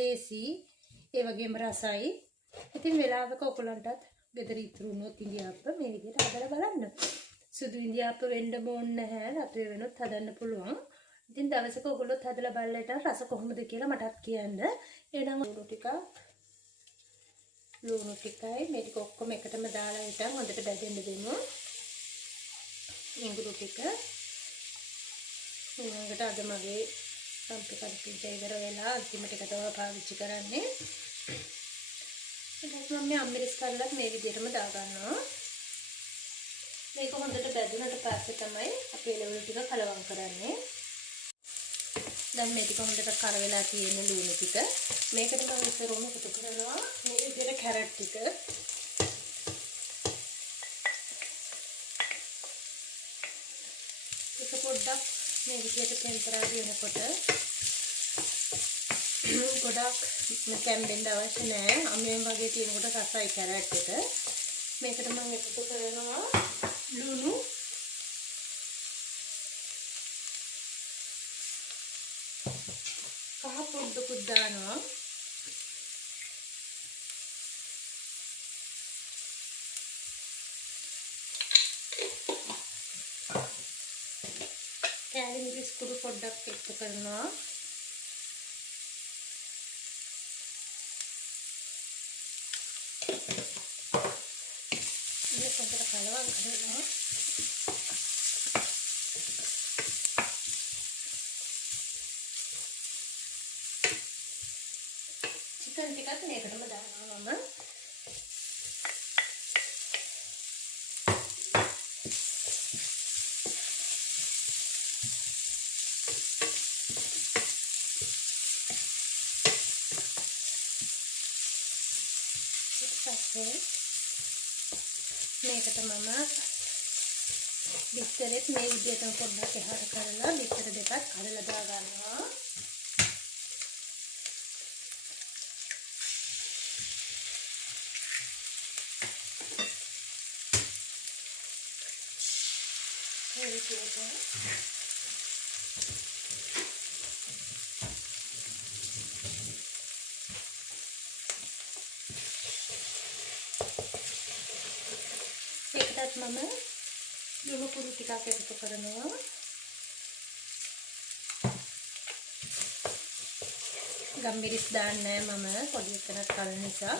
ලේසි ඒ වගේම රසයි. ඉතින් වෙලාවක ඔයගලන්ටත් ගෙදර ඉතුරු වුණොත් ඉන්දියාප්ප මේ විදිහට හදලා බලන්න. සුදු ඉන්දියාප්ප වෙන්න ඕනේ නැහැ. රතුවේ වෙනොත් හදන්න පුළුවන්. ඉතින් දවසක ඔයගොල්ලොත් හදලා බලලා රස කොහොමද කියලා මටත් කියන්න. එහෙනම් ලුණු ටිකයි මේ ටික ඔක්කොම එකටම දාලා ඉතින් හොඳට බැදෙන්න දෙමු. ඉඟුරු ටික ඊළඟට අද මගේ සම්පූර්ණ ඉවර වෙලා අන්තිමට එක තමයි පාවිච්චි කරන්නේ. ඊට මම අම්මිරිස් කරලා මේ විදිහටම දා ගන්නවා. මේක හොඳට බැදුනට පස්සේ තමයි අපි එළවලු ටික කලවම් කරන්නේ. දැන් මේ ටික හොඳට කර වෙලා තියෙන ලුණු ටික මේකට මම ඉස්සරහම එකතු කරනවා මේ විදිහට කැරට් ටික. ඒක පොඩ්ඩක් මේ විදිහට ටෙම්පරරි වෙනකොට ගොඩක් කැම්බෙන්න අවශ්‍ය නැහැ. අමෙන් වගේ තියෙනකොට රසයි කැරට් එක. මේකට මම එකතු කරනවා ලුණු කහ පොඩ්ඩකුත් දානවා. කැලි මිරිස් කුඩු පොඩ්ඩක් එකතු කරනවා. මේක හොඳට කලවම් කරනවා. චිකන් ටිකත් මේකටම දානවා මම. මේකට මම බිත්තරෙත් මේ විදිහටම පොඩ්ඩක් එහාට කරලා බිත්තර දෙකක් කඩලා දා ගන්නවා. මේ විදිහට ඒකටත් මම ලුණු කුඩු ටිකක් එකතු කරනවා. ගම්මිරිස් දාන්නේ නැහැ මම පොඩි එකක් කල නිසා.